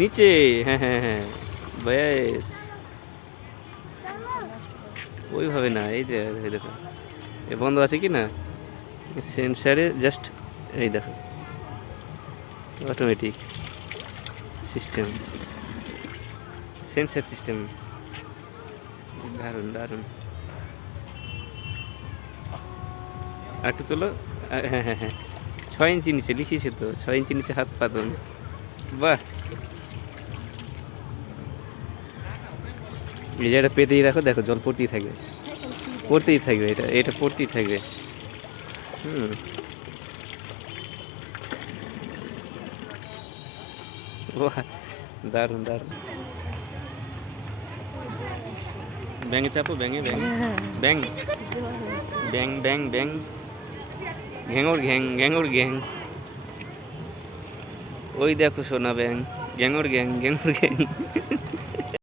নিচে। হ্যাঁ হ্যাঁ হ্যাঁ, বেশ। ওইভাবে না, এই যে এই দেখো, এ বন্ধ আছে কি না, সেন্সারে জাস্ট, এই দেখো, অটোমেটিক সিস্টেম, সেন্সার সিস্টেম। দারুণ দারুণ। আর একটু তোলো। হ্যাঁ হ্যাঁ হ্যাঁ, 6 ইঞ্চি নিচে লিখিয়েছে তো, 6 ইঞ্চি নিচে হাত পাতুন। বাহ, এই যে এটা পেতেই রাখো, দেখো জল পড়তেই থাকবে, পড়তেই থাকবে, এটা এটা পড়তেই থাকবে। হুম। বাহ, দারুণ দারুণ। ব্যাঙে চাপো, ব্যাঙে ব্যাঙে, ব্যাং, ব্যাং ব্যাং ব্যাং, ঘ্যাঙর ঘ্যাং, ঘ্যাঙর ঘ্যাং। ওই দেখো সোনা ব্যাং, ঘ্যাঙর ঘ্যাং, ঘ্যাঙর ঘ্যাং।